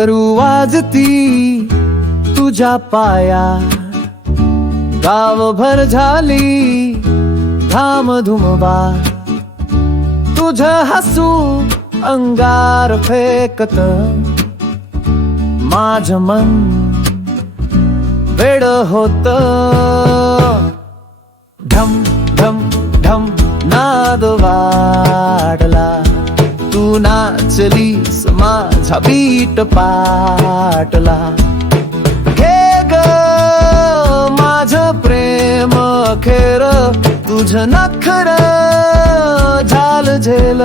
घुंगरू वाजती तुझ्या पाया, गावभर झाली धामधुमबा, तुझ हसू अंगार फेकत, माझ मन वेड होत. ढम ढम ढम नाद वाढला, तू नाचलीस माझा बीट पाटला. हे ग माझ प्रेम खेर, तुझ नखर झाल झेल.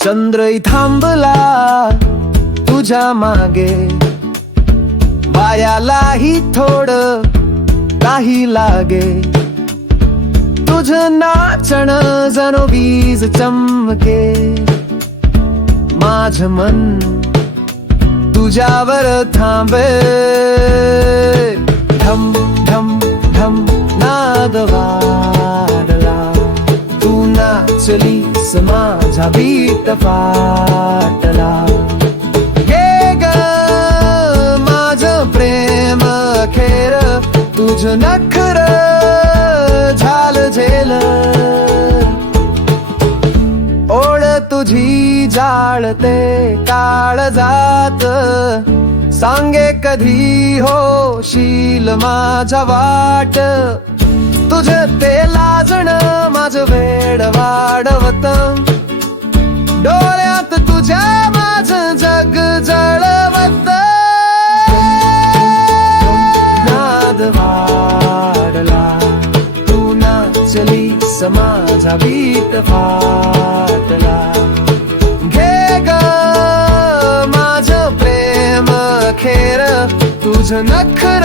चंद्रही थांबला तुझ्या मागे, वायालाही थोड काही लागे. तुझ नाचण जणू वीज चमके, माझ मन तुझ्यावर थांबे. ढम ढम ढम नाद वाढला, तू नाचलीस माझा बीट फाटला. ये ग माझ प्रेम खेर, तुझ नखर झाल झेल. ओढ तुझी जाळते काळजात, सांगे कधी होशील माझा वाट. तुझ ते लाजण माझ वेड वाढवत, डोळ्यात तुझ्या माझ जग जळवत. नाद वाढला, तू नाचलीस माझा बीट फाटला. घे ग माझ प्रेम खेर, तुझ नखर